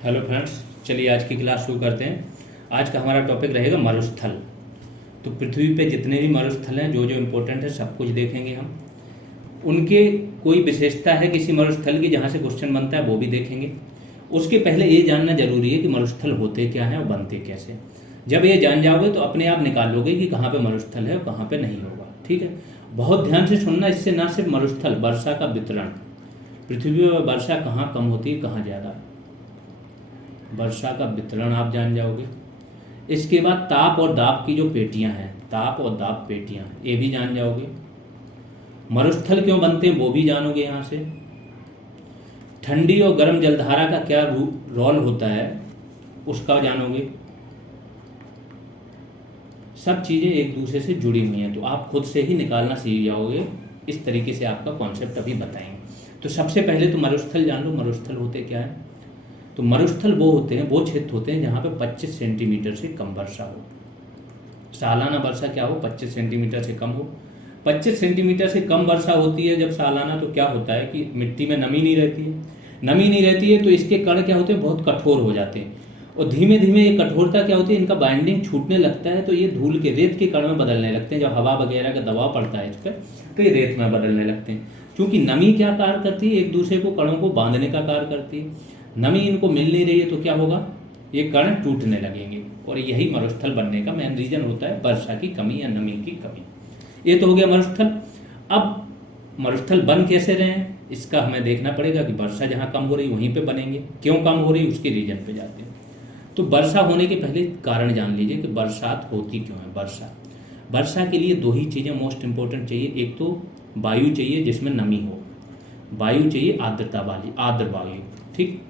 Hello friends, चलिए आज की क्लास शुरू करते हैं। आज का हमारा टॉपिक रहेगा मरुस्थल। तो पृथ्वी पे जितने भी मरुस्थल हैं, जो जो इम्पोर्टेंट है, सब कुछ देखेंगे हम। उनके कोई विशेषता है किसी मरुस्थल की जहाँ से क्वेश्चन बनता है, वो भी देखेंगे। उसके पहले ये जानना जरूरी है कि मरुस्थल होते क्या हैं और बनते कैसे। जब ये जान जाओगे तो अपने आप निकाल लोगे कि कहाँ पे मरुस्थल है और कहाँ पे नहीं होगा। ठीक है, बहुत ध्यान से सुनना। इससे ना सिर्फ मरुस्थल, वर्षा का वितरण, पृथ्वी पर वर्षा कहाँ कम होती है, कहाँ ज़्यादा, वर्षा का वितरण आप जान जाओगे। इसके बाद ताप और दाब की जो पेटियां हैं, ताप और दाब पेटियां, ये भी जान जाओगे। मरुस्थल क्यों बनते हैं वो भी जानोगे यहाँ से। ठंडी और गर्म जलधारा का क्या रोल होता है उसका जानोगे। सब चीज़ें एक दूसरे से जुड़ी हुई हैं, तो आप खुद से ही निकालना सीख जाओगे। इस तरीके से आपका कॉन्सेप्ट अभी बताएंगे। तो सबसे पहले तो मरुस्थल जान लो। मरुस्थल होते क्या है? तो मरुस्थल वो होते हैं, वो क्षेत्र होते हैं जहाँ पे 25 सेंटीमीटर से कम वर्षा हो। सालाना वर्षा क्या हो? 25 सेंटीमीटर से कम हो। 25 सेंटीमीटर से कम वर्षा होती है जब सालाना, तो क्या होता है कि मिट्टी में नमी नहीं रहती है। नमी नहीं रहती है तो इसके कण क्या होते हैं? बहुत कठोर हो जाते हैं। और धीमे धीमे ये कठोरता क्या होती है? इनका बाइंडिंग छूटने लगता है, तो ये धूल के, रेत के कण में बदलने लगते हैं। जब हवा वगैरह का दबाव पड़ता है इस पर, तो ये रेत में बदलने लगते हैं। क्योंकि नमी क्या कार्य करती है? एक दूसरे को, कणों को बांधने का कार्य करती है। नमी इनको मिल नहीं रही है तो क्या होगा? ये कण टूटने लगेंगे। और यही मरुस्थल बनने का मेन रीजन होता है, वर्षा की कमी या नमी की कमी। ये तो हो गया मरुस्थल। अब मरुस्थल बन कैसे रहे हैं इसका हमें देखना पड़ेगा कि वर्षा जहाँ कम हो रही वहीं पे बनेंगे। क्यों कम हो रही उसके रीजन पे जाते हैं। तो वर्षा होने के पहले कारण जान लीजिए कि बरसात होती क्यों है। वर्षा के लिए दो ही चीज़ें मोस्ट इंपॉर्टेंट चाहिए। एक तो वायु चाहिए जिसमें नमी हो, वायु चाहिए आर्द्रता वाली, आर्द्र वायु। ठीक।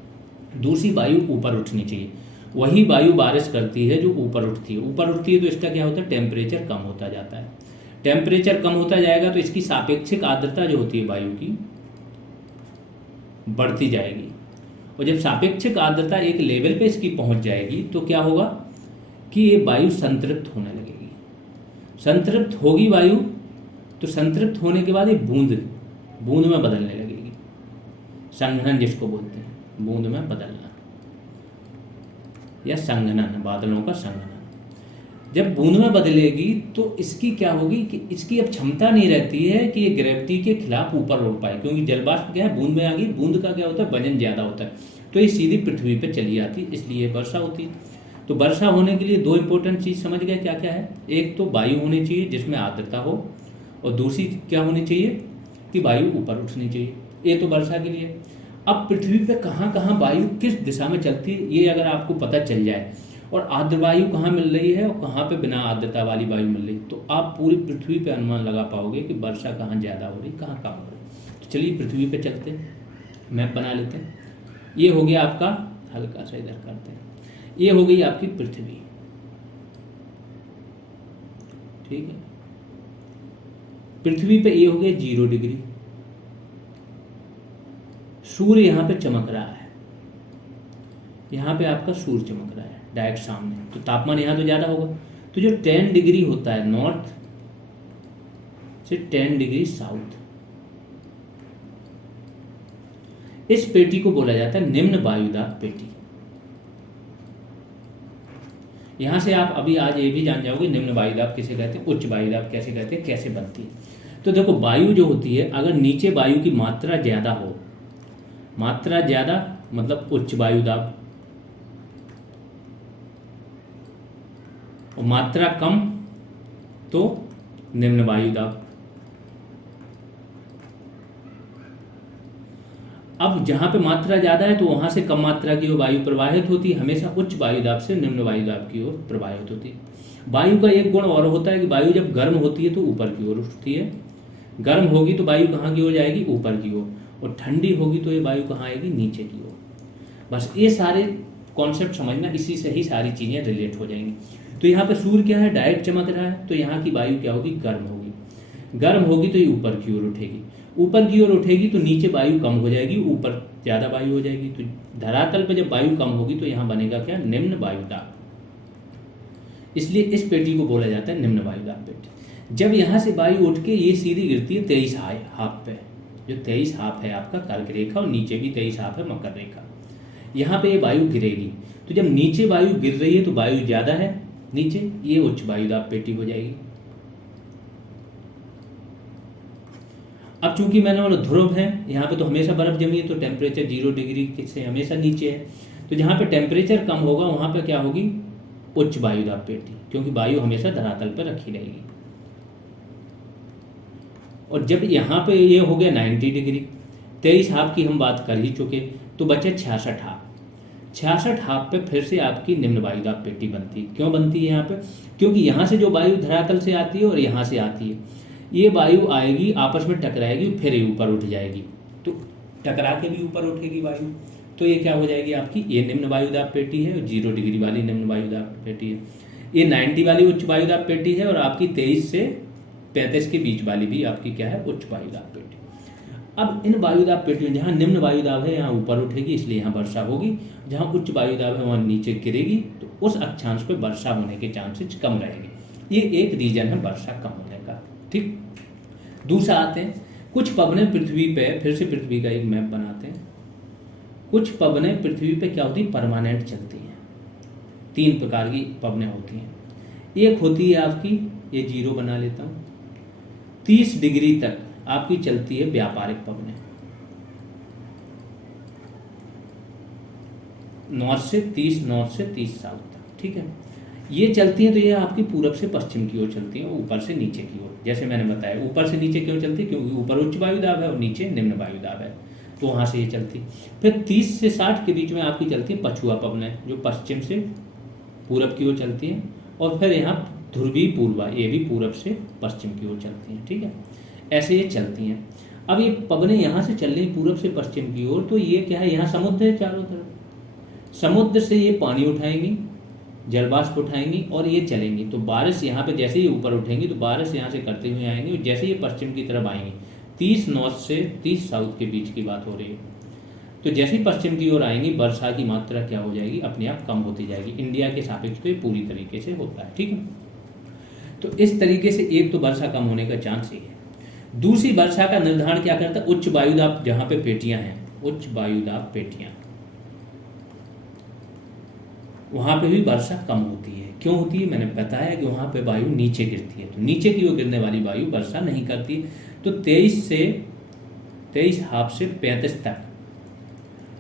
दूसरी वायु ऊपर उठनी चाहिए। वही वायु बारिश करती है जो ऊपर उठती है। ऊपर उठती है तो इसका क्या होता है? टेम्परेचर कम होता जाता है। टेम्परेचर कम होता जाएगा तो इसकी सापेक्षिक आर्द्रता जो होती है वायु की, बढ़ती जाएगी। और जब सापेक्षिक आर्द्रता एक लेवल पे इसकी पहुंच जाएगी तो क्या होगा कि ये वायु संतृप्त होने लगेगी। संतृप्त होगी वायु, तो संतृप्त होने के बाद ये बूंद में बदलने लगेगी। संघनन जिसको बोलते हैं, बूंद में बदलना या संघनन, बादलों का संघनन। जब बूंद में बदलेगी तो इसकी क्या होगी कि इसकी अब क्षमता नहीं रहती है कि ये ग्रेविटी के खिलाफ ऊपर उड़ पाए। क्योंकि जलवाष्प क्या है? बूंद में आ गई। बूंद का क्या होता है? वजन ज्यादा होता है, तो ये सीधी पृथ्वी पे चली आती, इसलिए वर्षा होती है। तो वर्षा होने के लिए दो इंपॉर्टेंट चीज समझ गए क्या क्या है? एक तो वायु होनी चाहिए जिसमें आर्द्रता हो, और दूसरी क्या होनी चाहिए कि वायु ऊपर उठनी चाहिए। ये तो वर्षा के लिए। अब पृथ्वी पे कहाँ कहाँ वायु किस दिशा में चलती है ये अगर आपको पता चल जाए, और आर्द्र वायु कहाँ मिल रही है और कहाँ पे बिना आर्द्रता वाली वायु मिल रही, तो आप पूरी पृथ्वी पे अनुमान लगा पाओगे कि वर्षा कहाँ ज़्यादा हो रही, कहाँ कम हो रही। तो चलिए पृथ्वी पे चलते हैं, मैप बना लेते हैं। ये हो गया आपका, हल्का सा इधर करते हैं, ये हो गई आपकी पृथ्वी। ठीक है, पृथ्वी पे ये हो गया 0 डिग्री। सूर्य यहाँ पे चमक रहा है, यहाँ पे आपका सूर्य चमक रहा है डायरेक्ट सामने, तो तापमान यहाँ तो ज़्यादा होगा। तो जो 10 डिग्री होता है नॉर्थ से 10 डिग्री साउथ, इस पेटी को बोला जाता है निम्न वायुदाब पेटी। यहां से आप अभी आज ये भी जान जाओगे निम्न वायुदाब किसे कहते हैं, उच्च वायुदाब कैसे कहते हैं, कैसे बनती है। तो देखो, वायु जो होती है, अगर नीचे वायु की मात्रा ज्यादा हो, मात्रा ज्यादा मतलब उच्च वायुदाब, और मात्रा कम तो निम्न वायुदाब। अब जहां पे मात्रा ज्यादा है तो वहां से कम मात्रा की ओर वायु प्रवाहित होती है, हमेशा उच्च वायुदाब से निम्न वायुदाब की ओर प्रवाहित होती है। वायु का एक गुण और होता है कि वायु जब गर्म होती है तो ऊपर की ओर उठती है, गर्म होगी तो वायु कहाँ की ओर जाएगी? ऊपर की ओर, और ठंडी होगी तो ये वायु कहाँ आएगी? नीचे की ओर। बस ये सारे कॉन्सेप्ट समझना, इसी से ही सारी चीजें रिलेट हो जाएंगी। तो यहाँ पे सूर्य क्या है? डायरेक्ट चमक रहा है, तो यहाँ की वायु क्या होगी? गर्म होगी। गर्म होगी तो ये ऊपर की ओर उठेगी, ऊपर की ओर उठेगी तो नीचे वायु कम हो जाएगी, ऊपर ज्यादा वायु हो जाएगी। तो धरातल पर जब वायु कम होगी तो यहाँ बनेगा क्या? निम्न वायुदाब। इसलिए इस पेटी को बोला जाता है निम्न वायुदाब पेटी। जब यहाँ से वायु उठ के ये सीधी गिरती है 23 हाफ पे, जो 23 हाफ है आपका कर्क रेखा, और नीचे भी 23 हाफ है मकर रेखा। यहाँ पे ये वायु गिरेगी। तो जब नीचे वायु गिर रही है तो वायु ज़्यादा है नीचे, ये उच्च वायुदाब पेटी हो जाएगी। अब चूंकि मैंने बोला ध्रुव है, यहाँ पे तो हमेशा बर्फ जमी है, तो टेम्परेचर 0 डिग्री से हमेशा नीचे है। तो जहाँ पे टेम्परेचर कम होगा वहाँ पे क्या होगी, उच्च वायुदाब पेटी, क्योंकि वायु हमेशा धरातल पर रखी रहेगी। और जब यहाँ पे ये हो गया 90 डिग्री, 23 हाफ की हम बात कर ही चुके, तो बचे 66 हाफ। 66 हाफ पे फिर से आपकी निम्न वायुदाब पेटी बनती है। क्यों बनती है यहाँ पे, क्योंकि यहाँ से जो वायु धरातल से आती है और यहाँ से आती है, ये वायु आएगी आपस में टकराएगी, फिर ये ऊपर उठ जाएगी, तो टकरा के भी ऊपर उठेगी वायु, तो ये क्या हो जाएगी आपकी, ये निम्न वायुदाब पेटी है और 0 डिग्री वाली निम्न वायुदाब पेटी है। ये 90 वाली उच्च वायुदाब पेटी है और आपकी 23 से 35 के बीच वाली भी आपकी क्या है, उच्च वायुदाब पेटी। अब इन वायुदाब पेटियों, जहाँ निम्न वायुदाब है यहाँ ऊपर उठेगी, इसलिए यहाँ वर्षा होगी, जहाँ उच्च वायुदाब है वहाँ नीचे गिरेगी, तो उस अक्षांश पे वर्षा होने के चांसेस कम रहेंगे। ये एक रीजन है वर्षा कम होने का। ठीक, दूसरा आते हैं, कुछ पवनें पृथ्वी पे, फिर से पृथ्वी का एक मैप बनाते हैं। कुछ पवनें पृथ्वी पे क्या होती है, परमानेंट चलती हैं। 3 प्रकार की पवनें होती हैं। एक होती है आपकी, ये 0 बना लेता हूँ, 30 डिग्री तक आपकी चलती है व्यापारिक पवनें, नॉर्थ से 30 साउथ तक। ठीक है, ये चलती हैं, तो ये आपकी पूरब से पश्चिम की ओर चलती हैं, ऊपर से नीचे की ओर। जैसे मैंने बताया, ऊपर से नीचे क्यों चलती है, क्योंकि ऊपर उच्च वायुदाब है और नीचे निम्न वायुदाब है, तो वहाँ से ये चलती। फिर 30 से 60 के बीच में आपकी चलती है पछुआ पवनें, जो पश्चिम से पूरब की ओर चलती हैं, और फिर यहाँ ध्रुवी पूर्वा, ये भी पूरब से पश्चिम की ओर चलती हैं। ठीक है, ऐसे ये चलती हैं। अब ये पवनें यहाँ से चल रही पूरब से पश्चिम की ओर, तो ये क्या है, यहाँ समुद्र है चारों तरफ, समुद्र से ये पानी उठाएंगी, जलवाष्प उठाएंगी और ये चलेंगी, तो बारिश यहाँ पे जैसे ही ऊपर उठेंगी तो बारिश यहाँ से करते हुए आएंगी, और जैसे ये पश्चिम की तरफ आएंगी, 30 नॉर्थ से 30 साउथ के बीच की बात हो रही है, तो जैसे ही पश्चिम की ओर आएंगी वर्षा की मात्रा क्या हो जाएगी, अपने आप कम होती जाएगी। इंडिया के सापेक्ष तो ये पूरी तरीके से होता है। ठीक है, तो इस तरीके से एक तो वर्षा कम होने का चांस ही है। दूसरी, वर्षा का निर्धारण क्या करता है, उच्च वायुदाब जहाँ पे पेटियां हैं, उच्च वायुदाब पेटियां, वहाँ पे भी वर्षा कम होती है। क्यों होती है, मैंने बताया कि वहाँ पे वायु नीचे गिरती है, तो नीचे की ओर गिरने वाली वायु वर्षा नहीं करती। तो 23 हाफ से 35 तक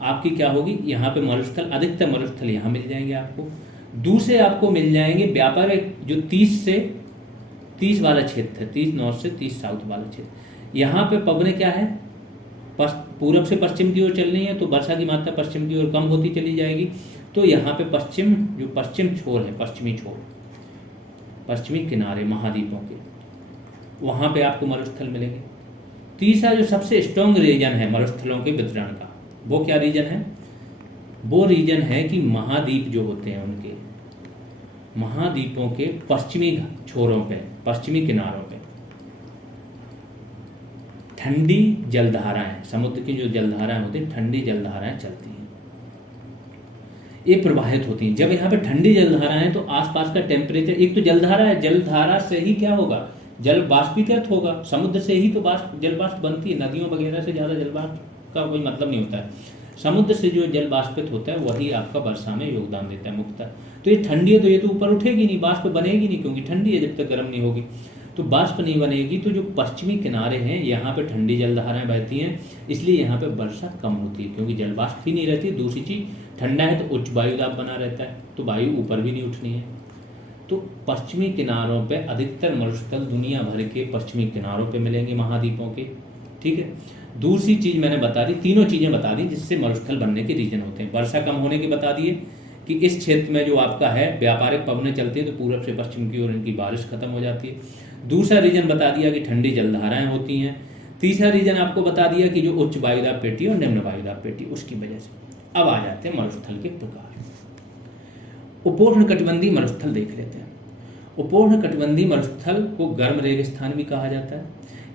आपकी क्या होगी, यहाँ पे मरुस्थल, अधिकतर मरुस्थल यहाँ मिल जाएंगे आपको। दूसरे आपको मिल जाएंगे व्यापारिक, जो 30 से 30 वाला क्षेत्र है, 30 नॉर्थ से 30 साउथ वाला क्षेत्र, यहाँ पे पवनें क्या है, पूरब से पश्चिम की ओर चल रही है, तो वर्षा की मात्रा पश्चिम की ओर कम होती चली जाएगी। तो यहाँ पे पश्चिम, जो पश्चिम छोर है, पश्चिमी छोर, पश्चिमी किनारे महाद्वीपों के, वहाँ पे आपको मरुस्थल मिलेंगे। तीसरा जो सबसे स्ट्रॉन्ग रीजन है मरुस्थलों के वितरण का, वो क्या रीजन है, वो रीजन है कि महाद्वीप जो होते हैं उनके, महाद्वीपों के पश्चिमी छोरों पे, पश्चिमी किनारों पे ठंडी जलधाराएं, समुद्र की जो जलधाराएं होती हैं, ठंडी जलधाराएं चलती हैं, ये प्रवाहित होती हैं। जब यहाँ पे ठंडी जलधाराएं, तो आसपास का टेम्परेचर, एक तो जलधारा है, जलधारा से ही क्या होगा, जल बाष्पीकृत होगा, समुद्र से ही तो जल बाष्प बनती है, नदियों वगैरह से ज़्यादा जल बाष्प का कोई मतलब नहीं होता है। समुद्र से जो जल बाष्पित होता है वही आपका वर्षा में योगदान देता है मुख्यतः। तो ये ठंडी है, तो ये तो ऊपर उठेगी नहीं, बाष्प बनेगी नहीं, क्योंकि ठंडी है, जब तक गर्म नहीं होगी तो बाष्प नहीं बनेगी। तो जो पश्चिमी किनारे हैं यहाँ पे ठंडी जलधाराएं बहती हैं, इसलिए यहाँ पे वर्षा कम होती है, क्योंकि जल बाष्प ही नहीं रहती। दूसरी चीज़, ठंडा है तो उच्च वायुदाब बना रहता है, तो वायु ऊपर भी नहीं उठनी है। तो पश्चिमी किनारों पे अधिकतर मरुस्थल दुनिया भर के पश्चिमी किनारों पे मिलेंगे महाद्वीपों के। ठीक है, दूसरी चीज़ मैंने बता दी, तीनों चीज़ें बता दी जिससे मरुस्थल बनने के रीजन होते हैं। वर्षा कम होने के बता दिए कि इस क्षेत्र में जो आपका है व्यापारिक पवनें चलती हैं, तो पूरब से पश्चिम की ओर इनकी बारिश खत्म हो जाती है। दूसरा रीजन बता दिया कि ठंडी जलधाराएं होती हैं। तीसरा रीजन आपको बता दिया कि जो उच्च वायुदाब पेटी और निम्न वायुदाब पेटी, उसकी वजह से। अब आ जाते हैं मरुस्थल के प्रकार। उपोष्णकटिबंधीय मरुस्थल देख लेते हैं। उपोष्णकटिबंधीय मरुस्थल को गर्म रेगिस्तान भी कहा जाता है।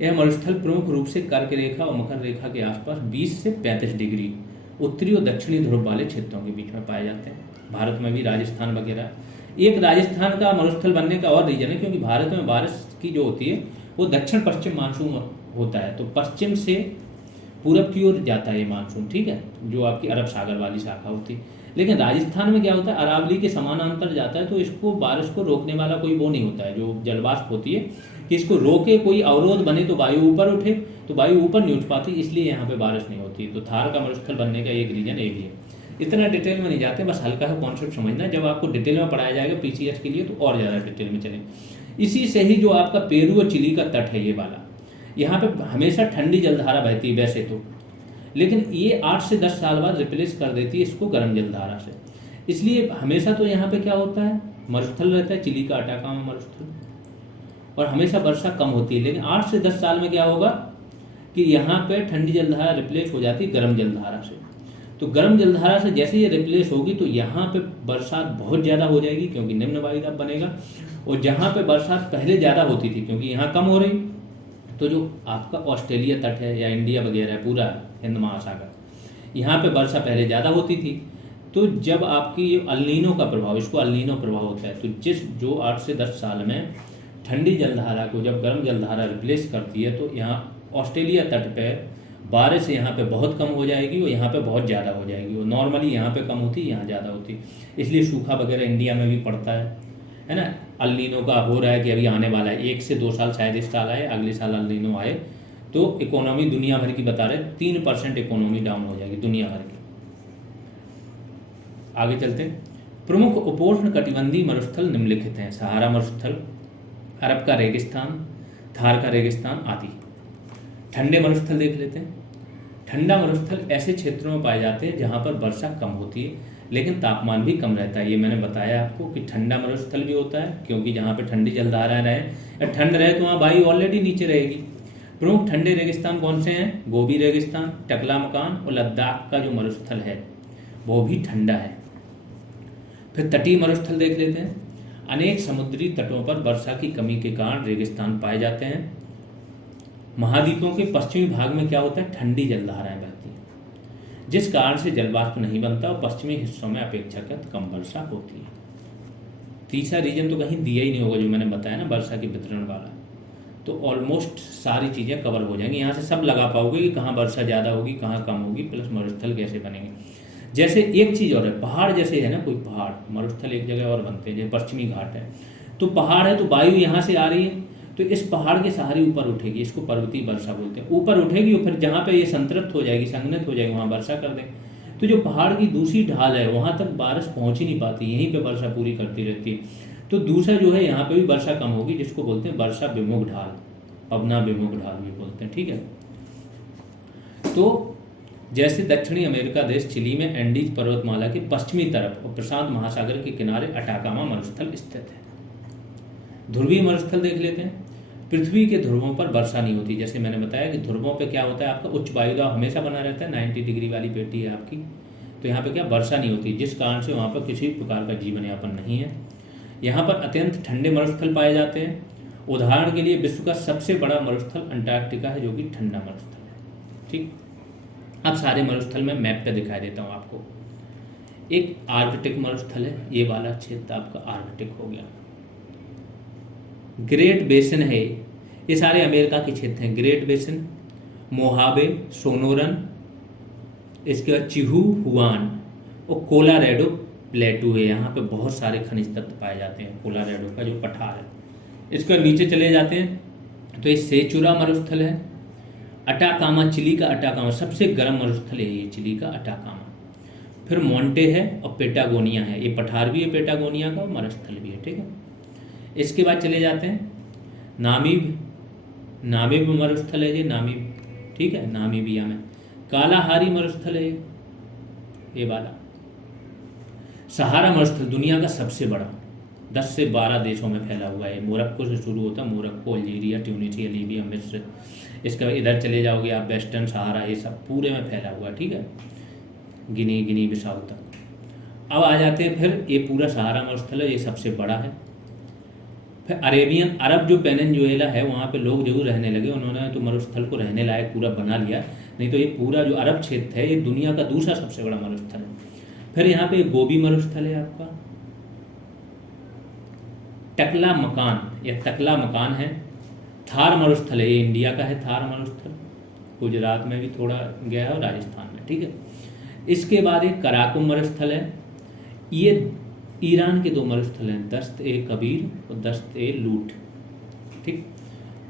यह मरुस्थल प्रमुख रूप से कर्क रेखा और मकर रेखा के आसपास 20 से 35 डिग्री उत्तरी और दक्षिणी ध्रुव वाले क्षेत्रों के बीच में पाए जाते हैं। भारत में भी राजस्थान वगैरह। एक राजस्थान का मरुस्थल बनने का और रीजन है, क्योंकि भारत में बारिश की जो होती है वो दक्षिण पश्चिम मानसून होता है, तो पश्चिम से पूरब की ओर जाता है ये मानसून, ठीक है, जो आपकी अरब सागर वाली शाखा होती है। लेकिन राजस्थान में क्या होता है, अरावली के समानांतर जाता है, तो इसको बारिश को रोकने वाला कोई वो नहीं होता है, जो जलवाष्प होती है कि इसको रोके, कोई अवरोध बने तो वायु ऊपर उठे, तो वायु ऊपर नहीं उठ पाती, इसलिए यहाँ पे बारिश नहीं होती। तो थार का मरुस्थल बनने का एक रीजन ये भी है। इतना डिटेल में नहीं जाते, बस हल्का सा कॉन्सेप्ट समझना, जब आपको डिटेल में पढ़ाया जाएगा पीसीएस के लिए तो और ज़्यादा डिटेल में चलें। इसी से ही जो आपका पेरू और चिली का तट है ये वाला, यहाँ पे हमेशा ठंडी जलधारा बहती है वैसे तो, लेकिन ये 8 से 10 साल बाद रिप्लेस कर देती है इसको गर्म जलधारा से। इसलिए हमेशा तो यहाँ पे क्या होता है, मरुस्थल रहता है, चिली का अटाकामा मरुस्थल, और हमेशा वर्षा कम होती है। लेकिन 8 से 10 साल में क्या होगा कि यहाँ पे ठंडी जलधारा रिप्लेस हो जाती है गर्म जलधारा से। तो गर्म जलधारा से जैसे ये रिप्लेस होगी तो यहाँ पे बरसात बहुत ज़्यादा हो जाएगी, क्योंकि निम्न वायुदाब बनेगा। और जहाँ पे बरसात पहले ज़्यादा होती थी, क्योंकि यहाँ कम हो रही, तो जो आपका ऑस्ट्रेलिया तट है या इंडिया वगैरह है, पूरा हिंद महासागर, यहाँ पे वर्षा पहले ज़्यादा होती थी। तो जब आपकी ये अल्नीनो का प्रभाव, इसको अल्नीनो प्रभाव होता है, तो जो 8 से 10 साल में ठंडी जलधारा को जब गर्म जलधारा रिप्लेस करती है, तो यहाँ ऑस्ट्रेलिया तट पे बारिश यहाँ पे बहुत कम हो जाएगी और यहाँ पे बहुत ज़्यादा हो जाएगी। और नॉर्मली यहाँ पे कम होती है, यहाँ ज़्यादा होती है, इसलिए सूखा वगैरह इंडिया में भी पड़ता है ना। अल्नीनो का हो रहा है कि अभी आने वाला है, 1 से 2 साल, शायद इस साल आए, अगले साल अल्नीनो आए, तो इकोनॉमी दुनिया भर की बता रहे 3% इकोनॉमी डाउन हो जाएगी दुनिया भर की। आगे चलते हैं। प्रमुख उपोष्ण कटिबंधीय मरुस्थल निम्नलिखित हैं: सहारा मरुस्थल, अरब का रेगिस्तान, थार का रेगिस्तान आदि। ठंडे मरुस्थल देख लेते हैं। ठंडा मरुस्थल ऐसे क्षेत्रों में पाए जाते हैं जहाँ पर वर्षा कम होती है लेकिन तापमान भी कम रहता है। ये मैंने बताया आपको कि ठंडा मरुस्थल भी होता है, क्योंकि जहाँ पे ठंडी जलधारा रहे या ठंड रहे तो वहाँ वायु ऑलरेडी नीचे रहेगी। प्रमुख ठंडे रेगिस्तान कौन से हैं? गोबी रेगिस्तान, टकला मकान और लद्दाख का जो मरुस्थल है वो भी ठंडा है। फिर तटीय मरुस्थल देख लेते हैं। अनेक समुद्री तटों पर वर्षा की कमी के कारण रेगिस्तान पाए जाते हैं। महाद्वीपों के पश्चिमी भाग में क्या होता है, ठंडी जलधाराएं बहती हैं, जिस कारण से जलवाष्प नहीं बनता और पश्चिमी हिस्सों में अपेक्षाकृत कम वर्षा होती है। तीसरा रीजन तो कहीं दिया ही नहीं होगा जो मैंने बताया ना, वर्षा के वितरण वाला, तो ऑलमोस्ट सारी चीज़ें कवर हो जाएंगी। यहाँ से सब लगा पाओगे कि कहाँ वर्षा ज़्यादा होगी, कहाँ कम होगी, प्लस मरुस्थल कैसे बनेंगे। जैसे एक चीज़ और है, पहाड़ जैसे है ना, कोई पहाड़, मरुस्थल एक जगह और बनते हैं, जैसे पश्चिमी घाट है, तो पहाड़ है तो वायु यहाँ से आ रही है तो इस पहाड़ के सहारे ऊपर उठेगी, इसको पर्वतीय वर्षा बोलते हैं। ऊपर उठेगी और फिर जहाँ पे ये संतृप्त हो जाएगी, संघनित हो जाएगी, वहाँ वर्षा कर दें। तो जो पहाड़ की दूसरी ढाल है वहाँ तक बारिश पहुँच ही नहीं पाती, यहीं पे वर्षा पूरी करती रहती है। तो दूसरा जो है यहाँ पे भी वर्षा कम होगी, जिसको बोलते हैं वर्षा विमुख ढाल, पवना विमुख ढाल भी बोलते हैं, ठीक है। तो जैसे दक्षिणी अमेरिका देश चिली में एंडीज पर्वतमाला के पश्चिमी तरफ और प्रशांत महासागर के किनारे अटाकामा मरुस्थल स्थित है। ध्रुवीय मरुस्थल देख लेते हैं। पृथ्वी के ध्रुवों पर वर्षा नहीं होती, जैसे मैंने बताया कि ध्रुवों पे क्या होता है, आपका उच्च वायुदाब हमेशा बना रहता है, 90 डिग्री वाली पेटी है आपकी, तो यहाँ पे क्या वर्षा नहीं होती, जिस कारण से वहाँ पर किसी प्रकार का जीवन यापन नहीं है। यहाँ पर अत्यंत ठंडे मरुस्थल पाए जाते हैं। उदाहरण के लिए विश्व का सबसे बड़ा मरुस्थल अंटार्कटिका है, जो कि ठंडा मरुस्थल है, ठीक। अब सारे मरुस्थल मैं मैप पे दिखाई देता हूँ आपको। एक आर्कटिक मरुस्थल है, ये वाला क्षेत्र आपका आर्कटिक हो गया। ग्रेट बेसिन है, ये सारे अमेरिका के क्षेत्र हैं। ग्रेट बेसिन, मोहाबे, सोनोरन, इसके बाद चिहुहुआन और कोलोराडो प्लेटू है। यहाँ पे बहुत सारे खनिज तत्व पाए जाते हैं। कोलोराडो का जो पठार है, इसके नीचे चले जाते हैं तो ये सेचुरा मरुस्थल है। अटाकामा, चिली का अटाकामा सबसे गर्म मरुस्थल है, ये चिली का अटाकामा। फिर मोंटे है और पेटागोनिया है, ये पठार भी है पेटागोनिया का, मरुस्थल भी है, ठीक है। इसके बाद चले जाते हैं नामीब, नामीब मरुस्थल है ये, नामीब, ठीक है, नामीबिया में। कालाहारी मरुस्थल है ये वाला। सहारा मरुस्थल दुनिया का सबसे बड़ा, 10 से 12 देशों में फैला हुआ है। मोरक्को से शुरू होता है, मोरक्को, अल्जीरिया, ट्यूनीशिया, लीबिया, मिस्र। इसके बाद इधर चले जाओगे आप, वेस्टर्न सहारा, ये सब पूरे में फैला हुआ है, ठीक है, गिनी बिसाऊ तक। अब आ जाते हैं फिर, ये पूरा सहारा मरुस्थल है, ये सबसे बड़ा है। फिर अरेबियन, अरब जो पेनिनसुला है वहाँ पे लोग जरूर रहने लगे, उन्होंने तो मरुस्थल को रहने लायक पूरा बना लिया, नहीं तो ये पूरा जो अरब क्षेत्र है ये दुनिया का दूसरा सबसे बड़ा मरुस्थल है। फिर यहाँ पे गोबी मरुस्थल है आपका। टकला मकान या तकला मकान है। थार मरुस्थल है, ये इंडिया का है, थार मरुस्थल। गुजरात में भी थोड़ा गया है और राजस्थान में, ठीक है। इसके बाद एक कराकुम मरुस्थल है, ये ईरान के 2 मरुस्थल हैं, दस्त ए कबीर और दस्त ए लूट, ठीक।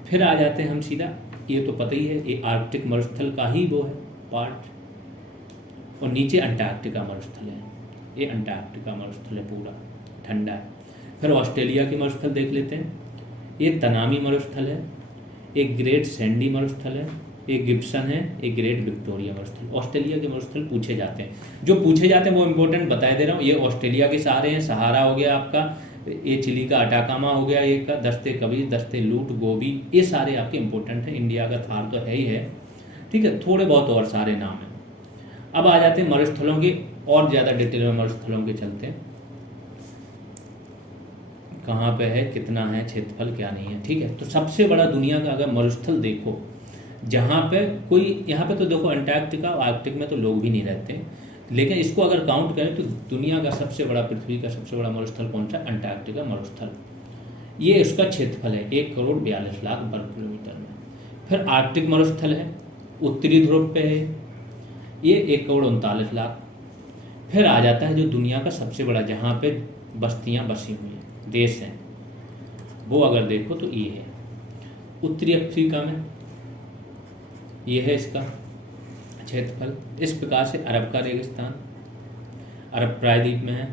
फिर आ जाते हैं हम सीधा, ये तो पता ही है, ये आर्कटिक मरुस्थल का ही वो है पार्ट, और नीचे अंटार्कटिका मरुस्थल है, ये अंटार्कटिका मरुस्थल है, पूरा ठंडा है। फिर ऑस्ट्रेलिया के मरुस्थल देख लेते हैं, ये तनामी मरुस्थल है, एक ग्रेट सैंडी मरुस्थल है, एक गिब्सन है, एक ग्रेट विक्टोरिया मरुस्थल। ऑस्ट्रेलिया के मरुस्थल पूछे जाते हैं, जो पूछे जाते हैं वो इंपॉर्टेंट बता दे रहा हूँ। ये ऑस्ट्रेलिया के सहारे हैं, सहारा हो गया आपका, ये चिली का अटाकामा हो गया, एक का दस्ते कबीर, दस्ते लूट, गोबी, ये सारे आपके इंपॉर्टेंट हैं। इंडिया का थार तो है ही है, ठीक है, थोड़े बहुत और सारे नाम हैं। अब आ जाते हैं मरुस्थलों के और ज़्यादा डिटेल में, मरुस्थलों के चलते हैं, कहाँ पे है, कितना है क्षेत्रफल, क्या नहीं है, ठीक है। तो सबसे बड़ा दुनिया का अगर मरुस्थल देखो, जहाँ पे कोई, यहाँ पे तो देखो अंटार्कटिका और आर्कटिक में तो लोग भी नहीं रहते, लेकिन इसको अगर काउंट करें तो दुनिया का सबसे बड़ा, पृथ्वी का सबसे बड़ा मरुस्थल कौन सा? अंटार्कटिका मरुस्थल। ये इसका क्षेत्रफल है 1,42,00,000 वर्ग किलोमीटर में। फिर आर्कटिक मरुस्थल है, उत्तरी ध्रुव पे है, ये 1,39,00,000। फिर आ जाता है जो दुनिया का सबसे बड़ा, जहाँ पे बस्तियाँ बसी हुई हैं, देश हैं, वो अगर देखो तो ये है उत्तरी अफ्रीका में, ये है इसका क्षेत्रफल। इस प्रकार से अरब का रेगिस्तान अरब प्रायद्वीप में है,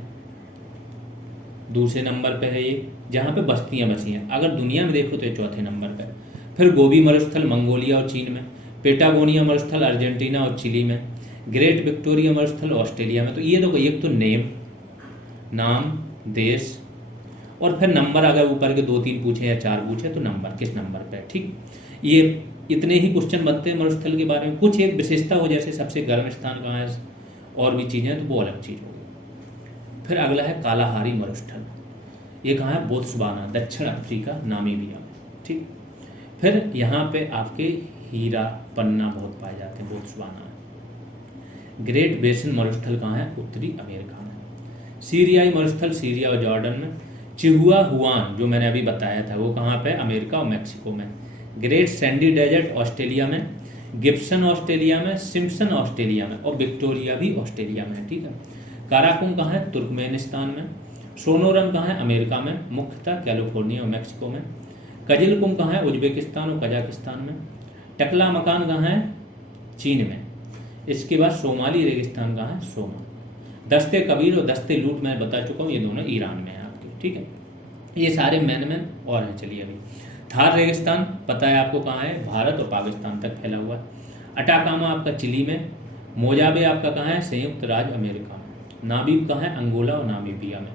दूसरे नंबर पे है ये, जहाँ पे बस्तियाँ बसी हैं। अगर दुनिया में देखो तो ये चौथे नंबर पे है। फिर गोबी मरुस्थल मंगोलिया और चीन में, पेटागोनिया मरुस्थल अर्जेंटीना और चिली में, ग्रेट विक्टोरिया मरुस्थल ऑस्ट्रेलिया में। तो ये देखो, एक तो नेम, नाम, देश, और फिर नंबर, अगर ऊपर के 2-3 पूछे या 4 पूछे तो नंबर, किस नंबर पे, ठीक। ये इतने ही क्वेश्चन बनते हैं मरुस्थल के बारे में। कुछ एक विशेषता हो, जैसे सबसे गर्म स्थान कहाँ है और भी चीज़ें, तो वो अलग चीज़ होगी। फिर अगला है कालाहारी मरुस्थल, ये कहाँ है? बोत्सवाना, दक्षिण अफ्रीका, नामीबिया में, ठीक। फिर यहाँ पे आपके हीरा पन्ना बहुत पाए जाते हैं, बोत्सवाना में। ग्रेट बेसिन मरुस्थल कहाँ है? उत्तरी अमेरिका में। सीरियाई मरुस्थल सीरिया और जॉर्डन में। चिहुआ हुआन जो मैंने अभी बताया था, वो कहाँ पे? अमेरिका और मैक्सिको में। ग्रेट सैंडी डेजर्ट ऑस्ट्रेलिया में, गिब्सन ऑस्ट्रेलिया में, सिम्पसन ऑस्ट्रेलिया में, और विक्टोरिया भी ऑस्ट्रेलिया में, ठीक है। काराकुम कहाँ है? तुर्कमेनिस्तान में। सोनोरम कहाँ है? अमेरिका में, मुख्यतः कैलिफोर्निया और मैक्सिको में। कजिलकुम कहाँ है? उज्बेकिस्तान और कजाकिस्तान में। टकला मकान कहाँ है? चीन में। इसके बाद सोमाली रेगिस्तान कहाँ है? सोमा। दस्ते कबीर और दस्ते लूट मैं बता चुका हूँ, ये दोनों ईरान में है आपके, ठीक है। ये सारे मैन और हैं। चलिए, अभी थार रेगिस्तान पता है आपको कहाँ है? भारत और पाकिस्तान तक फैला हुआ है। अटाकामा आपका चिली में। मोजाबे आपका कहाँ है? संयुक्त राज्य अमेरिका में। नाबीब कहाँ है? अंगोला और नामीबिया में।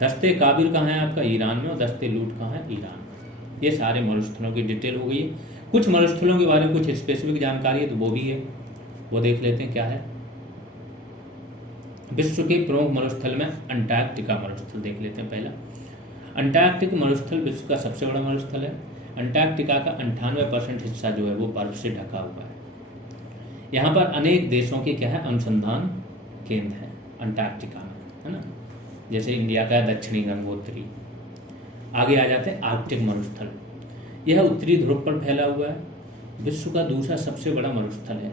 दस्ते काबिर कहाँ है आपका? ईरान में। और दस्ते लूट कहाँ है? ईरान में। ये सारे मरुस्थलों की डिटेल हो गई है। कुछ मरुस्थलों के बारे में कुछ स्पेसिफिक जानकारी है तो वो भी है, वो देख लेते हैं क्या है। विश्व के प्रमुख मरुस्थल में अंटार्कटिका मरुस्थल देख लेते हैं। पहला, अंटार्कटिक मरुस्थल विश्व का सबसे बड़ा मरुस्थल है। अंटार्कटिका का 98% हिस्सा जो है वो बर्फ से ढका हुआ है। यहाँ पर अनेक देशों के क्या है? अनुसंधान केंद्र है अंटार्कटिका में, है ना। जैसे इंडिया का दक्षिणी गंगोत्री। आगे आ जाते हैं आर्कटिक मरुस्थल। यह उत्तरी ध्रुव पर फैला हुआ है, विश्व का दूसरा सबसे बड़ा मरुस्थल है।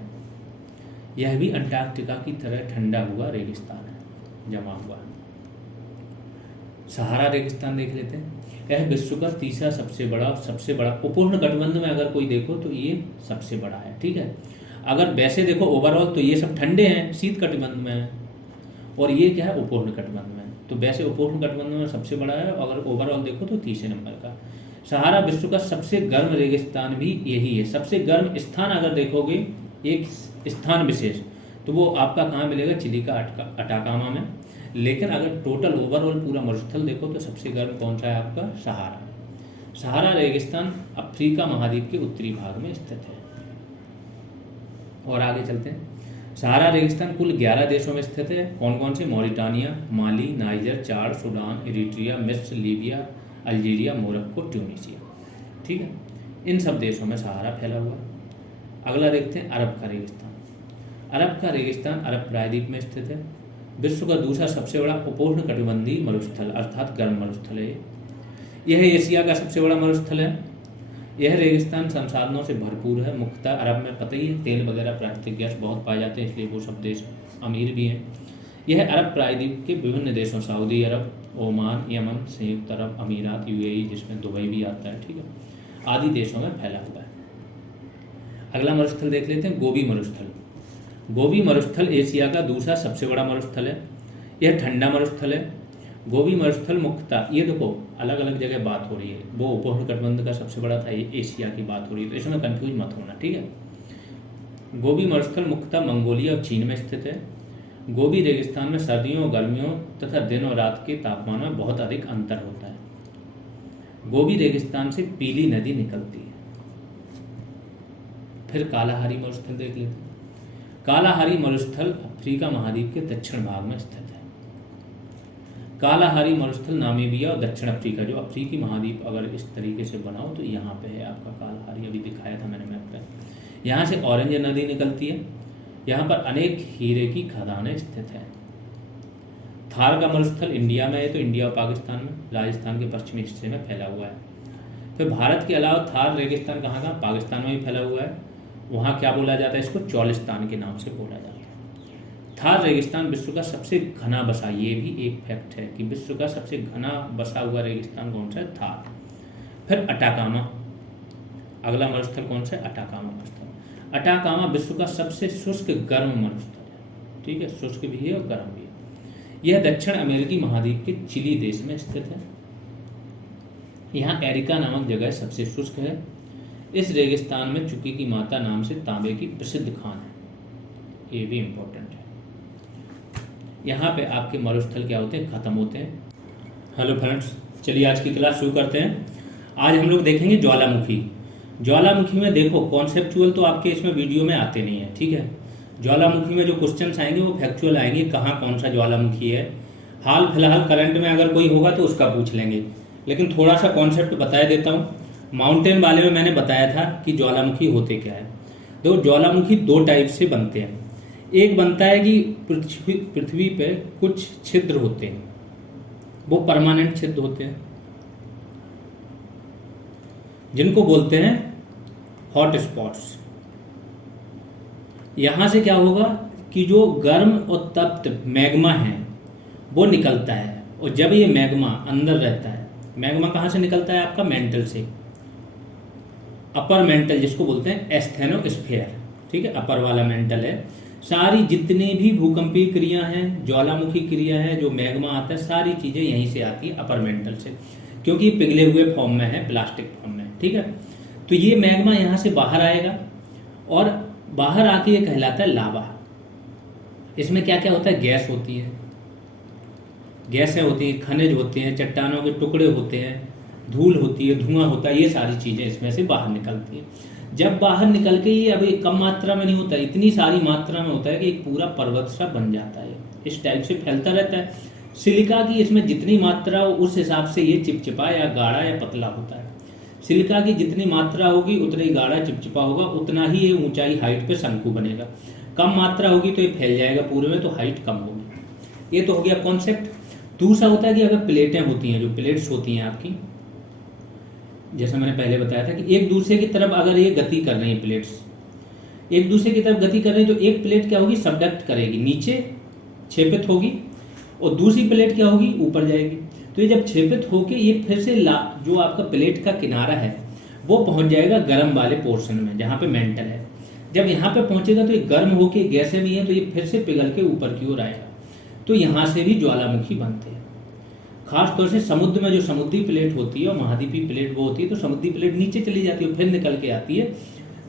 यह भी अंटार्कटिका की तरह ठंडा हुआ रेगिस्तान है, जमा हुआ। सहारा रेगिस्तान देख लेते हैं। यह विश्व का तीसरा सबसे बड़ा उपोष्ण कटिबंध में अगर कोई देखो तो ये सबसे बड़ा है, ठीक है। अगर वैसे देखो ओवरऑल तो ये सब ठंडे हैं, शीत कटिबंध में है, और ये क्या है? उपोष्ण कटिबंध में। तो वैसे उपोष्ण कटिबंध में सबसे बड़ा है, अगर ओवरऑल देखो तो तीसरे नंबर का। सहारा विश्व का सबसे गर्म रेगिस्तान भी यही है। सबसे गर्म स्थान अगर देखोगे एक स्थान विशेष, तो वो आपका कहाँ मिलेगा? चिली का अटाकामा में। लेकिन अगर टोटल ओवरऑल पूरा मरुस्थल देखो तो सबसे गर्म कौन सा है आपका? सहारा। सहारा रेगिस्तान अफ्रीका महाद्वीप के उत्तरी भाग में स्थित है। और आगे चलते हैं। सहारा रेगिस्तान कुल 11 देशों में स्थित है। कौन कौन से? मॉरिटानिया, माली, नाइजर, चाड, सूडान, इरिट्रिया, मिस्र, लीबिया, अल्जीरिया, मोरक्को, ट्यूनीसिया, ठीक है। इन सब देशों में सहारा फैला हुआ है। अगला देखते हैं अरब का रेगिस्तान। अरब का रेगिस्तान अरब प्रायद्वीप में स्थित है। विश्व का दूसरा सबसे बड़ा उपोष्ण कटिबंधीय मरुस्थल अर्थात गर्म मरुस्थल है। यह एशिया का सबसे बड़ा मरुस्थल है। यह रेगिस्तान संसाधनों से भरपूर है। मुख्यतः अरब में पता ही है तेल वगैरह प्राकृतिक गैस बहुत पाए जाते हैं, इसलिए वो सब देश अमीर भी हैं। यह अरब प्रायद्वीप के विभिन्न देशों सऊदी अरब, ओमान, यमन, संयुक्त अरब अमीरात, यूएई जिसमें दुबई भी आता है, ठीक है, आदि देशों में फैला हुआ है। अगला मरुस्थल देख लेते हैं, गोबी मरुस्थल। गोबी मरुस्थल एशिया का दूसरा सबसे बड़ा मरुस्थल है। यह ठंडा मरुस्थल है। गोबी मरुस्थल मुख्यतः, ये देखो अलग अलग जगह बात हो रही है, वो उपोष्णकटिबंध का सबसे बड़ा था, ये एशिया की बात हो रही है, तो इसमें कंफ्यूज मत होना, ठीक है। गोबी मरुस्थल मुख्यतः मंगोलिया और चीन में स्थित है। गोबी रेगिस्तान में सर्दियों और गर्मियों तथा दिन और रात के तापमान में बहुत अधिक अंतर होता है। गोबी रेगिस्तान से पीली नदी निकलती है। फिर कालाहारी मरुस्थल देख लेते हैं। कालाहारी मरुस्थल अफ्रीका महाद्वीप के दक्षिण भाग में स्थित है। कालाहारी मरुस्थल नामीबिया और दक्षिण अफ्रीका, जो अफ्रीकी महाद्वीप अगर इस तरीके से बनाओ तो यहाँ पे है आपका कालाहारी, अभी दिखाया था मैंने मैप पे। यहाँ से ऑरेंज नदी निकलती है। यहाँ पर अनेक हीरे की खदानें स्थित हैं। थार का मरुस्थल इंडिया में है, तो इंडिया और पाकिस्तान में, राजस्थान के पश्चिमी हिस्से में फैला हुआ है। फिर भारत के अलावा थार रेगिस्तान कहाँ का, पाकिस्तान में भी फैला हुआ है। वहाँ क्या बोला जाता है, इसको चौलिस्तान के नाम से बोला जाता है। थार रेगिस्तान विश्व का सबसे घना बसा, ये भी एक फैक्ट है कि विश्व का सबसे घना बसा हुआ रेगिस्तान कौन सा है, थार। फिर अटाकामा, अगला मरुस्थल कौन सा है, अटाकामा मरुस्थल। अटाकामा विश्व का सबसे शुष्क गर्म मरुस्थल है, ठीक है, शुष्क भी है और गर्म भी है। यह दक्षिण अमेरिकी महाद्वीप के चिली देश में स्थित है। यहाँ एरिका नामक जगह सबसे शुष्क है। इस रेगिस्तान में चुकी की माता नाम से तांबे की प्रसिद्ध खान है, ये भी इम्पोर्टेंट है। यहाँ पे आपके मरुस्थल क्या होते हैं, खत्म होते हैं। हेलो फ्रेंड्स, चलिए आज की क्लास शुरू करते हैं। आज हम लोग देखेंगे ज्वालामुखी। ज्वालामुखी में देखो कॉन्सेप्चुअल तो आपके इसमें वीडियो में आते नहीं है, ठीक है। ज्वालामुखी में जो क्वेश्चंस आएंगे वो फैक्चुअल आएंगे, कहाँ कौन सा ज्वालामुखी है। हाल फिलहाल करंट में अगर कोई होगा तो उसका पूछ लेंगे, लेकिन थोड़ा सा कॉन्सेप्ट बता देता हूँ। माउंटेन वाले में मैंने बताया था कि ज्वालामुखी होते क्या है। तो ज्वालामुखी दो टाइप से बनते हैं। एक बनता है कि पृथ्वी पे कुछ छिद्र होते हैं, वो परमानेंट छिद्र होते हैं, जिनको बोलते हैं हॉट स्पॉट्स। यहां से क्या होगा कि जो गर्म और तप्त मैग्मा है वो निकलता है, और जब ये मैग्मा अंदर रहता है, मैग्मा कहां से निकलता है, आपका मेंटल से, अपर मेंटल जिसको बोलते हैं एस्थेनोस्फीयर, ठीक है, अपर वाला मेंटल है। सारी जितनी भी भूकंपीय क्रिया हैं, ज्वालामुखी क्रिया है, जो मैग्मा आता है, सारी चीजें यहीं से आती है, अपर मेंटल से, क्योंकि पिघले हुए फॉर्म में है, प्लास्टिक फॉर्म में, ठीक है। तो ये मैग्मा यहाँ से बाहर आएगा और बाहर आके ये कहलाता है लावा। इसमें क्या क्या होता है, गैस होती है, गैसें होती हैं, खनिज होते हैं, चट्टानों के टुकड़े होते हैं, धूल होती है, धुआं होता है, ये सारी चीजें इसमें से बाहर निकलती हैं। जब बाहर निकल के ये अभी कम मात्रा में नहीं होता, इतनी सारी मात्रा में होता है कि एक पूरा पर्वत सा बन जाता है, इस टाइप से फैलता रहता है। सिलिका की इसमें जितनी मात्रा हो उस हिसाब से ये चिपचिपा या गाढ़ा या पतला होता है। सिलिका की जितनी मात्रा होगी उतना ही गाढ़ा चिपचिपा होगा, उतना ही ये ऊंचाई हाइट पे शंकु बनेगा। कम मात्रा होगी तो ये फैल जाएगा पूरे में, तो हाइट कम होगी। ये तो हो गया कॉन्सेप्ट। दूसरा होता है कि अगर प्लेटें होती हैं, जो प्लेट्स होती हैं आपकी, जैसा मैंने पहले बताया था कि एक दूसरे की तरफ अगर ये गति कर रही है, प्लेट्स एक दूसरे की तरफ गति कर रही है, तो एक प्लेट क्या होगी, सबडक्ट करेगी, नीचे क्षेपित होगी, और दूसरी प्लेट क्या होगी, ऊपर जाएगी। तो ये जब क्षेपित होके ये फिर से जो आपका प्लेट का किनारा है वो पहुंच जाएगा गर्म वाले पोर्शन में, जहाँ पे मेंटल है। जब यहाँ पे पहुंचेगा तो ये गर्म होके, गैसें भी हैं, तो ये फिर से पिघल के ऊपर की ओर आएगा। तो यहाँ से भी ज्वालामुखी बनते हैं। खास तौर से समुद्र में जो समुद्री प्लेट होती है और महाद्वीपीय प्लेट वो होती है, तो समुद्री प्लेट नीचे चली जाती है, फिर निकल के आती है।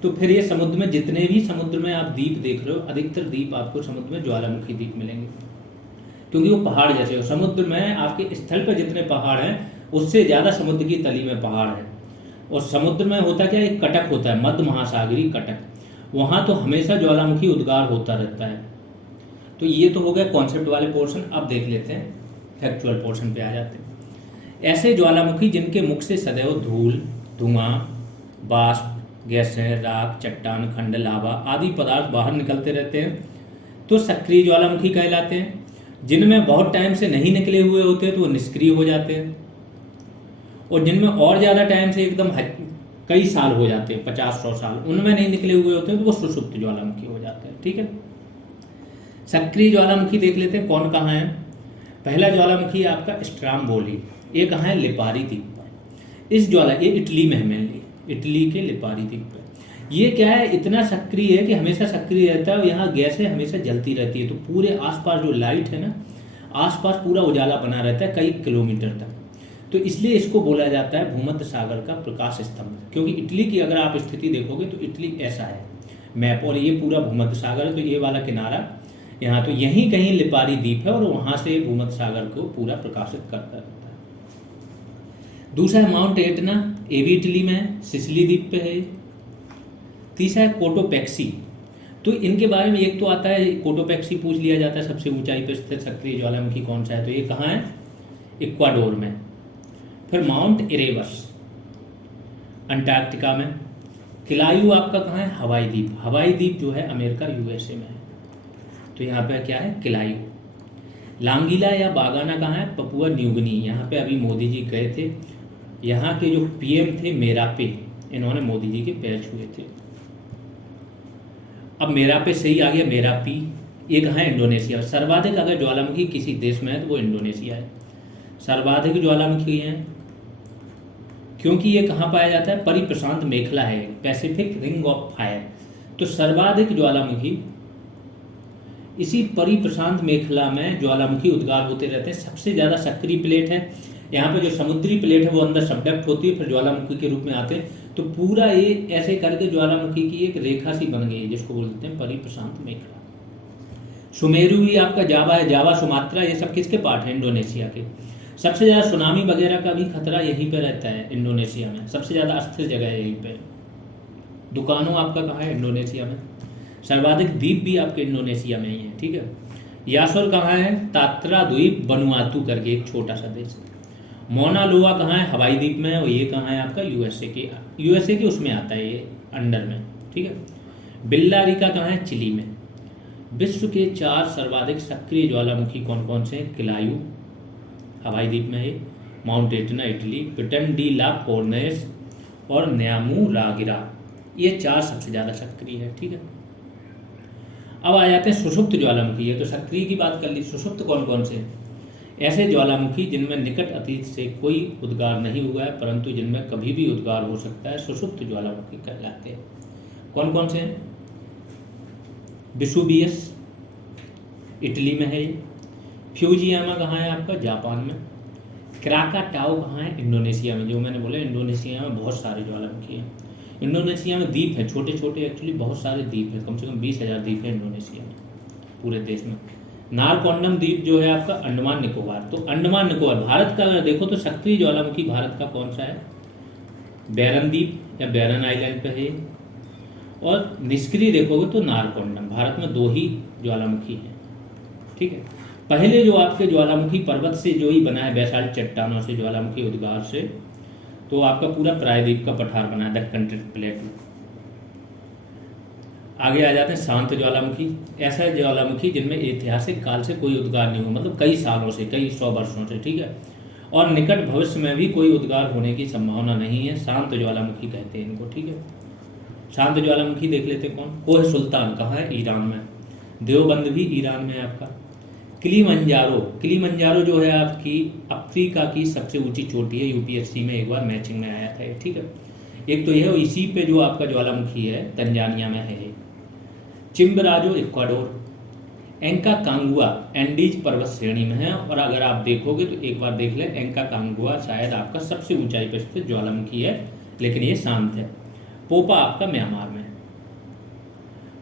तो फिर ये समुद्र में जितने भी समुद्र में आप द्वीप देख रहे हो, अधिकतर द्वीप आपको समुद्र में ज्वालामुखी द्वीप मिलेंगे, क्योंकि वो पहाड़ जैसे हो। समुद्र में आपके स्थल पर जितने पहाड़ हैं उससे ज़्यादा समुद्र की तली में पहाड़ है। और समुद्र में होता क्या, एक कटक होता है, मध्य महासागरीय कटक, वहाँ तो हमेशा ज्वालामुखी उद्गार होता रहता है। तो ये तो हो गया कॉन्सेप्ट वाले पोर्शन। अब देख लेते हैं फैक्चुअल पोर्शन पे आ जाते हैं। ऐसे ज्वालामुखी जिनके मुख से सदैव धूल, धुआं, बाष्प, गैसें, राख, चट्टान, खंड, लावा आदि पदार्थ बाहर निकलते रहते हैं, तो सक्रिय ज्वालामुखी कहलाते हैं। जिनमें बहुत टाइम से नहीं निकले हुए होते हैं तो वो निष्क्रिय हो जाते हैं, और जिनमें और ज़्यादा टाइम से एकदम कई साल हो जाते हैं, 50-100 साल, उनमें नहीं निकले हुए होते हैं तो वो सुषुप्त ज्वालामुखी हो जाते हैं। ठीक है, सक्रिय ज्वालामुखी देख लेते हैं कौन कहाँ है। पहला ज्वालामुखी आपका स्ट्राम्बोली, ये कहाँ है? लिपारी द्वीप पर। ये इटली में है, मेनली इटली के लिपारी द्वीप पर। ये क्या है, इतना सक्रिय है कि हमेशा सक्रिय रहता है और यहाँ गैसें हमेशा जलती रहती है, तो पूरे आसपास जो लाइट है ना, आसपास पूरा उजाला बना रहता है कई किलोमीटर तक। तो इसलिए इसको बोला जाता है भूमध्य सागर का प्रकाश स्तंभ, क्योंकि इटली की अगर आप स्थिति देखोगे तो इटली ऐसा है मैप, और ये पूरा भूमध्य सागर है, तो ये वाला किनारा यहाँ, तो यहीं कहीं लिपारी द्वीप है और वहाँ से भूमध्य सागर को पूरा प्रकाशित करता रहता है। दूसरा है माउंट एटना, ये भी इटली में है, सिसिली द्वीप पे है। तीसरा है कोटोपैक्सी, तो इनके बारे में एक तो आता है कोटोपैक्सी, पूछ लिया जाता है सबसे ऊंचाई पर स्थित सक्रिय ज्वालामुखी कौन सा है, तो ये कहाँ है? इक्वाडोर में। फिर माउंट इरेबस अंटार्कटिका में। किलायू आपका कहाँ है? हवाई द्वीप। हवाई द्वीप जो है अमेरिका यूएसए में है, तो यहाँ पे क्या है? किलायू। लांगीला या बागाना कहाँ है? Papua New Guinea. यहाँ पे अभी मोदी जी गए थे, यहाँ के जो पीएम थे मेरापे, इन्होंने मोदी जी के पैर छुए थे। अब मेरापे सही आ गया, मेरापी। ये कहाँ है? इंडोनेशिया। सर्वाधिक अगर ज्वालामुखी किसी देश में है तो वो इंडोनेशिया है, सर्वाधिक ज्वालामुखी है। क्योंकि ये कहाँ पाया जाता है? परिप्रशांत मेखला है, पैसिफिक रिंग ऑफ फायर। तो सर्वाधिक ज्वालामुखी इसी परिप्रशांत मेखला में ज्वालामुखी उद्गार होते रहते हैं। सबसे ज़्यादा सक्रिय प्लेट है यहाँ पे, जो समुद्री प्लेट है वो अंदर सबडक्ट होती है, फिर ज्वालामुखी के रूप में आते हैं। तो पूरा ये ऐसे करके ज्वालामुखी की एक रेखा सी बन गई है, जिसको बोलते हैं परिप्रशांत मेखला। सुमेरु भी आपका जावा है, जावा सुमात्रा, ये सब किसके पार्ट है? इंडोनेशिया के। सबसे ज़्यादा सुनामी वगैरह का भी खतरा यहीं पे रहता है इंडोनेशिया में, सबसे ज़्यादा अस्थिर जगह है यहीं पे। दुकानों आपका कहाँ है? इंडोनेशिया में। सर्वाधिक द्वीप भी आपके इंडोनेशिया में ही है। ठीक है, यासोर कहाँ है? तात्रा द्वीप वनुआतू करके एक छोटा सा देश है। मोना लोआ कहाँ है? हवाई द्वीप में है, और ये कहाँ है आपका? यूएसए के उसमें आता है ये, अंडर में। ठीक है, बिल्लारिका कहाँ है? चिली में। विश्व के 4 सर्वाधिक सक्रिय ज्वालामुखी कौन कौन से हैं? किलायू हवाई द्वीप में है, माउंट एटना इटली, पिटन डी ला फोर्नेस और न्यामू रागिरा, ये 4 सबसे ज़्यादा सक्रिय है। ठीक है, अब आ जाते हैं सुषुप्त ज्वालामुखी। ये तो सक्रिय की बात कर ली, सुषुप्त कौन कौन से? ऐसे ज्वालामुखी जिनमें निकट अतीत से कोई उद्गार नहीं हुआ है, परंतु जिनमें कभी भी उद्गार हो सकता है, सुषुप्त ज्वालामुखी कहलाते हैं। कौन कौन से हैं? विसुवियस इटली में है, फ्यूजियामा कहाँ है आपका? जापान में। क्राकाटाओ कहाँ है? इंडोनेशिया में। जो मैंने बोला इंडोनेशिया में बहुत सारे ज्वालामुखी हैं। इंडोनेशिया में द्वीप है छोटे छोटे, एक्चुअली बहुत सारे द्वीप हैं, कम से कम 20,000 द्वीप है इंडोनेशिया में, पूरे देश में। नारकोंडम द्वीप जो है आपका अंडमान निकोबार। तो अंडमान निकोबार भारत का अगर देखो तो सक्रिय ज्वालामुखी भारत का कौन सा है? बैरन द्वीप या बैरन आइलैंड पे है। और निष्क्रिय देखोगे तो नारकोंडम। भारत में 2 ही ज्वालामुखी हैं। ठीक है, पहले जो आपके ज्वालामुखी पर्वत से जो ही बना है, बैसाल्ट चट्टानों से, ज्वालामुखी उद्गार से, तो आपका पूरा प्रायद्वीप का पठार बना है, दक्कन प्लेटू। आगे आ जाते हैं शांत ज्वालामुखी। ऐसा ज्वालामुखी जिनमें ऐतिहासिक काल से कोई उद्गार नहीं हुआ, मतलब कई सालों से, कई 100 वर्षों से। ठीक है, और निकट भविष्य में भी कोई उद्गार होने की संभावना नहीं है, शांत ज्वालामुखी कहते हैं इनको। ठीक है, शांत ज्वालामुखी देख लेते हैं कौन। कोह सुल्तान कहाँ है? ईरान में। देवबंद भी ईरान में है आपका। किलीमंजारो जो है आपकी अफ्रीका की सबसे ऊंची चोटी है, यूपीएससी में एक बार मैचिंग में आया था ये। ठीक है, एक तो यह, इसी पे जो आपका ज्वालामुखी है तंजानिया में है। चिम्बराजो इक्वाडोर। एंका कांगुआ एंडीज पर्वत श्रेणी में है, और अगर आप देखोगे तो एक बार देख लें, एंका कांगुआ शायद आपका सबसे ऊंचाई पर स्थित ज्वालामुखी है, लेकिन ये शांत है। पोपा आपका म्यांमार में।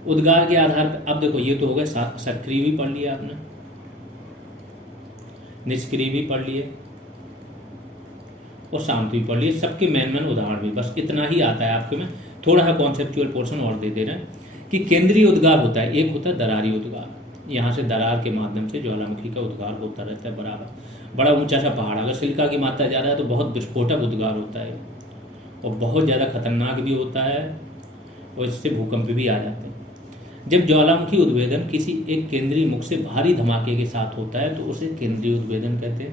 उद्गार के आधार पर अब देखो, ये तो हो गए सक्रिय भी पढ़ लिया आपने, निष्क्रिय भी पढ़ लिए और शांत भी पढ़ लिए। सबके मेन उदाहरण भी, बस इतना ही आता है आपके में। थोड़ा सा कॉन्सेप्चुअल पोर्शन और दे रहे हैं कि केंद्रीय उद्गार होता है, एक होता है दरारी उद्गार। यहाँ से दरार के माध्यम से ज्वालामुखी का उद्गार होता रहता है बराबर। बड़ा ऊंचा सा पहाड़, अगर सिलिका की मात्रा ज़्यादा है तो बहुत विस्फोटक उद्गार होता है और बहुत ज़्यादा खतरनाक भी होता है, और इससे भूकंप भी आ जाते हैं। जब ज्वालामुखी उद्भेदन किसी एक केंद्रीय मुख से भारी धमाके के साथ होता है तो उसे केंद्रीय उद्भेदन कहते हैं।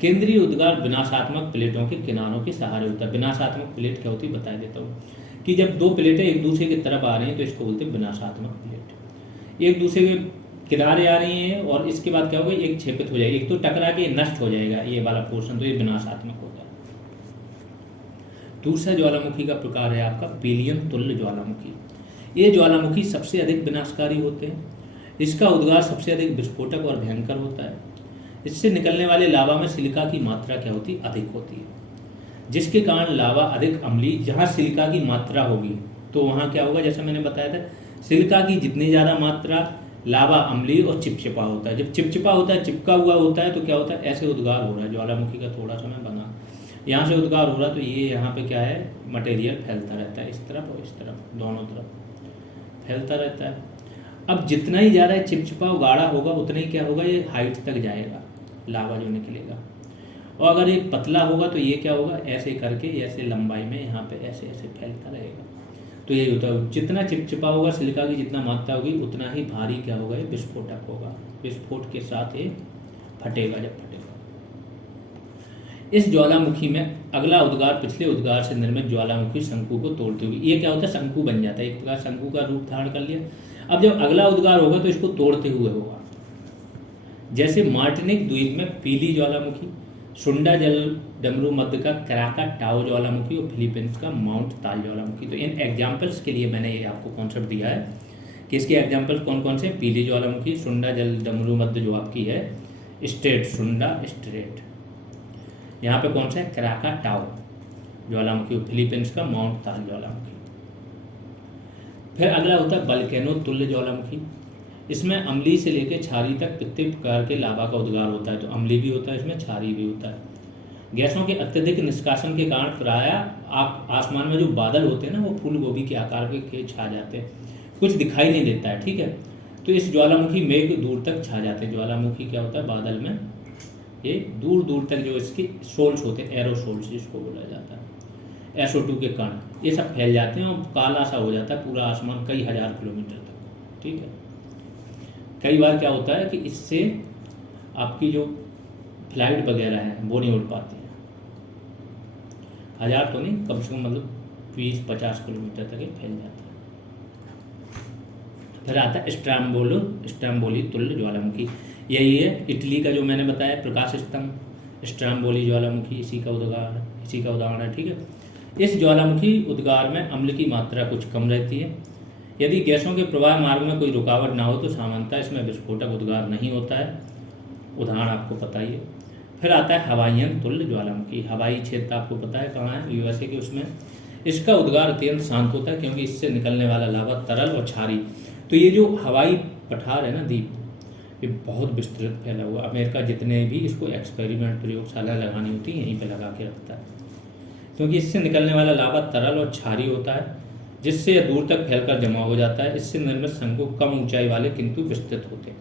केंद्रीय उद्गार विनाशात्मक प्लेटों के किनारों के सहारे होता है। विनाशात्मक प्लेट क्या होती है बता देता हूँ, कि जब दो प्लेटें एक दूसरे की तरफ आ रही हैं तो इसको बोलते हैं विनाशात्मक प्लेट। एक दूसरे के किनारे आ रही हैं और इसके बाद क्या होगा, एक क्षेपित हो जाएगी, एक तो टकरा के नष्ट हो जाएगा ये वाला पोर्शन, तो ये विनाशात्मक होता है। दूसरा ज्वालामुखी का प्रकार है आपका पीलियन तुल्य ज्वालामुखी। ये ज्वालामुखी सबसे अधिक विनाशकारी होते हैं। इसका उद्गार सबसे अधिक विस्फोटक और भयंकर होता है। इससे निकलने वाले लावा में सिलिका की मात्रा क्या होती है, अधिक होती है, जिसके कारण लावा अधिक अम्लीय, जहाँ सिलिका की मात्रा होगी तो वहाँ क्या होगा, जैसा मैंने बताया था, सिलिका की जितनी ज़्यादा मात्रा, लावा अम्लीय और चिपचिपा होता है। जब चिपचिपा होता है, चिपका हुआ होता है, तो क्या होता है, ऐसे उद्गार हो रहा है। ज्वालामुखी का थोड़ा सा मैं बना, यहाँ से उद्गार हो रहा है तो ये यहाँ पे क्या है, मटेरियल फैलता रहता है, इस तरफ और इस तरफ, दोनों तरफ फैलता रहता है। अब जितना ही ज़्यादा चिपचिपा गाढ़ा होगा उतना ही क्या होगा, ये हाइट तक जाएगा लावा जो निकलेगा। और अगर ये पतला होगा तो ये क्या होगा, ऐसे करके ऐसे लंबाई में यहाँ पे ऐसे ऐसे फैलता रहेगा। तो यही होता है, जितना चिपचिपा होगा, सिलिका की जितना मात्रा होगी उतना ही भारी क्या होगा, ये विस्फोटक होगा। विस्फोट के साथ ये फटेगा। जब फटेगा, इस ज्वालामुखी में अगला उद्गार पिछले उद्गार से निर्मित ज्वालामुखी शंकु को तोड़ते हुए, ये क्या होता है, शंकु बन जाता है, एक प्रकार शंकु का रूप धारण कर लिया। अब जब अगला उद्गार होगा तो इसको तोड़ते हुए होगा। जैसे मार्टिनिक द्वीप में पीली ज्वालामुखी, सुंडा जल डमरू मध्य का कराका टाओ ज्वालामुखी और फिलीपींस का माउंट ताल ज्वालामुखी। तो इन एग्जाम्पल्स के लिए मैंने ये आपको कॉन्सेप्ट दिया है कि इसके एग्जाम्पल्स कौन कौन से, पीली ज्वालामुखी, सुंडा जल डमरू मध्य जो आपकी है स्ट्रेट, सुंडा स्ट्रेट, यहाँ पे कौन सा है, कराका टाओ ज्वालामुखी और फिलीपींस का माउंट ताल ज्वालामुखी। फिर अगला होता है बल्केनो तुल्य ज्वालामुखी। इसमें अम्लीय से लेकर क्षारीय तक कितने प्रकार के लावा का उद्गार होता है, तो अम्लीय भी होता है, इसमें क्षारीय भी होता है। गैसों के अत्यधिक निष्कासन के कारण प्रायः आप आसमान में जो बादल होते हैं ना, वो फूल गोभी के आकार के छा जाते हैं, कुछ दिखाई नहीं देता है, ठीक है। तो इस ज्वालामुखी मेघ दूर तक छा जाते हैं। ज्वालामुखी क्या होता है, बादल में ये दूर दूर तक जो इसके सोल्स होते हैं, एरोसोल्स जिसको बोला जाता है, SO2 के कण, ये सब फैल जाते हैं और काला सा हो जाता है पूरा आसमान कई हजार किलोमीटर तक, ठीक है। कई बार क्या होता है कि इससे आपकी जो फ्लाइट वगैरह है वो नहीं उड़ पाती है, हजार तो नहीं, कम से कम मतलब 20-50 किलोमीटर तक ये फैल जाता है। फिर आता है स्ट्रैम्बोली तुल्य ज्वालामुखी। यही है इटली का जो मैंने बताया प्रकाश स्तंभ, स्ट्रैम्बोली ज्वालामुखी इसी का उदाहरण है, ठीक है। इस ज्वालामुखी उद्गार में अम्ल की मात्रा कुछ कम रहती है। यदि गैसों के प्रवाह मार्ग में कोई रुकावट ना हो तो सामान्यतः इसमें विस्फोटक उद्गार नहीं होता है, उदाहरण आपको पता ही है। फिर आता है हवाईयन तुल्य ज्वालामुखी। हवाई क्षेत्र आपको पता है कहाँ है, USA के, उसमें इसका उद्गार अत्यंत शांत होता है क्योंकि इससे निकलने वाला लावा तरल और क्षारीय। तो ये जो हवाई पठार है ना द्वीप, ये बहुत विस्तृत फैला हुआ। अमेरिका जितने भी इसको एक्सपेरिमेंट प्रयोगशाला लगानी होती है यहीं पे लगा के रखता है, क्योंकि इससे निकलने वाला लावा तरल और क्षारीय होता है, जिससे यह दूर तक फैलकर जमा हो जाता है। इससे निर्मित शंकु कम ऊंचाई वाले किंतु विस्तृत होते हैं।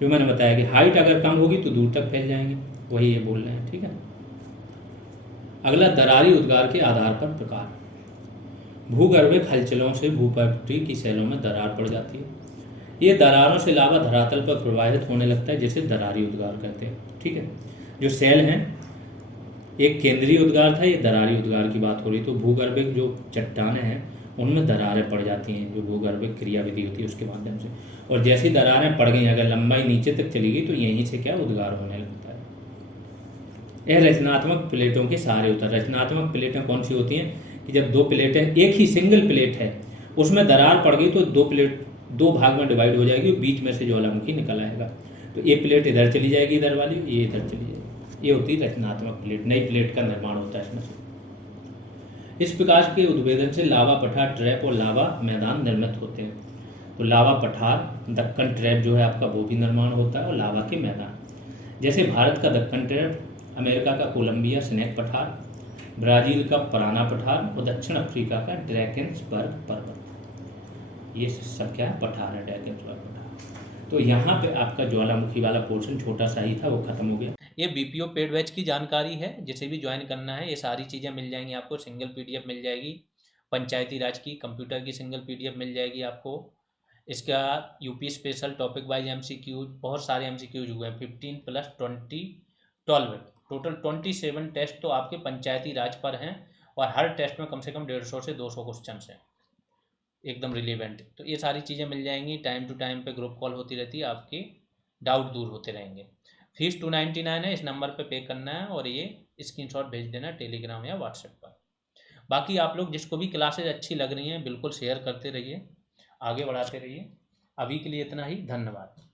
जो मैंने बताया कि हाइट अगर कम होगी तो दूर तक फैल जाएंगे, वही ये बोल रहे हैं, ठीक है। अगला दरारी उद्गार के आधार पर प्रकार। भूगर्भिक हलचलों से भूपटरी की शैलों में दरार पड़ जाती है। ये दरारों से लावा धरातल पर प्रवाहित होने लगता है, जिसे दरारी उद्गार कहते हैं, ठीक है। जो शैल हैं, एक केंद्रीय उद्गार था, ये दरारी उद्गार की बात हो रही। तो भूगर्भिक जो चट्टानें हैं उनमें दरारें पड़ जाती हैं, जो भूगर्भिक क्रियाविधि होती है उसके माध्यम से। और जैसी दरारें पड़ गई, अगर लंबाई नीचे तक चली गई तो यहीं से क्या उद्गार होने लगता है। यह रचनात्मक प्लेटों के सहारे होता है। रचनात्मक प्लेटें कौन सी होती हैं कि जब दो प्लेटें, एक ही सिंगल प्लेट है, उसमें दरार पड़ गई तो दो भाग में डिवाइड हो जाएगी, बीच में से ज्वालामुखी निकल आएगा। तो ये प्लेट इधर चली जाएगी, इधर वाली, ये इधर चली जाएगी। ये होती है रचनात्मक प्लेट। नई प्लेट का निर्माण होता है इसमें से। इस प्रकार के उद्भेदन से लावा पठार, ट्रैप और लावा मैदान निर्मित होते हैं। तो लावा पठार, दक्कन ट्रैप जो है आपका, वो भी निर्माण होता है, और लावा के मैदान, जैसे भारत का दक्कन ट्रैप, अमेरिका का कोलंबिया स्नेक पठार, ब्राज़ील का पराना पठार और दक्षिण अफ्रीका का ड्रैकेंसबर्ग पर्वत। ये सब क्या है, पठार है, ड्रैकेंसबर्ग पठार। तो यहाँ पे आपका ज्वालामुखी वाला पोर्शन छोटा सा ही था, वो खत्म हो गया। ये BPO पेड बैच की जानकारी है, जिसे भी ज्वाइन करना है ये सारी चीज़ें मिल जाएंगी आपको। सिंगल PDF मिल जाएगी, पंचायती राज की, कंप्यूटर की सिंगल PDF मिल जाएगी आपको। इसका UP special topic wise MCQ, बहुत सारे MCQs हुए हैं, 15 + 20 12 टोटल 27 टेस्ट तो आपके पंचायती राज पर हैं, और हर टेस्ट में कम से कम 150 से 200 क्वेश्चन हैं एकदम रिलेवेंट। तो ये सारी चीज़ें मिल जाएंगी, टाइम टू टाइम पे ग्रुप कॉल होती रहती है, आपकी डाउट दूर होते रहेंगे। फीस 299 है, इस नंबर पे पे करना है और ये स्क्रीनशॉट भेज देना टेलीग्राम या व्हाट्सएप पर। बाकी आप लोग जिसको भी क्लासेज अच्छी लग रही हैं बिल्कुल शेयर करते रहिए, आगे बढ़ाते रहिए। अभी के लिए इतना ही, धन्यवाद।